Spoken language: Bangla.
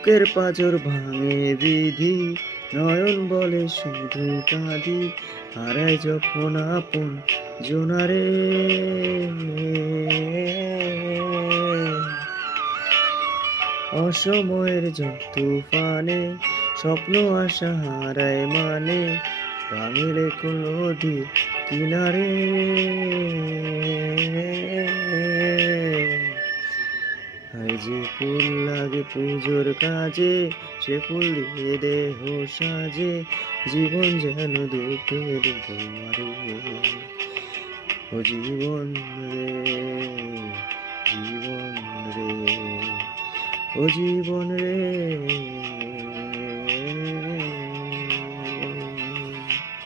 বুকের পাঁজর ভাঙে বিধি, নয়ন বলে শুধু কাঁদি, হারায় যখন আপন জোনারে। অসময়ের ঝড় তুফানে স্বপ্ন আশা হারায় মানে, ভাঙিলে নদীর কিনারে। হায় যে ফুল লাগে পুজোর কাজে, সে ফুল দিয়ে দেহ সাজে, জীবন যেন দুঃখের দুয়ারে। ও জীবন রে, জীবন রে, ও জীবন রে।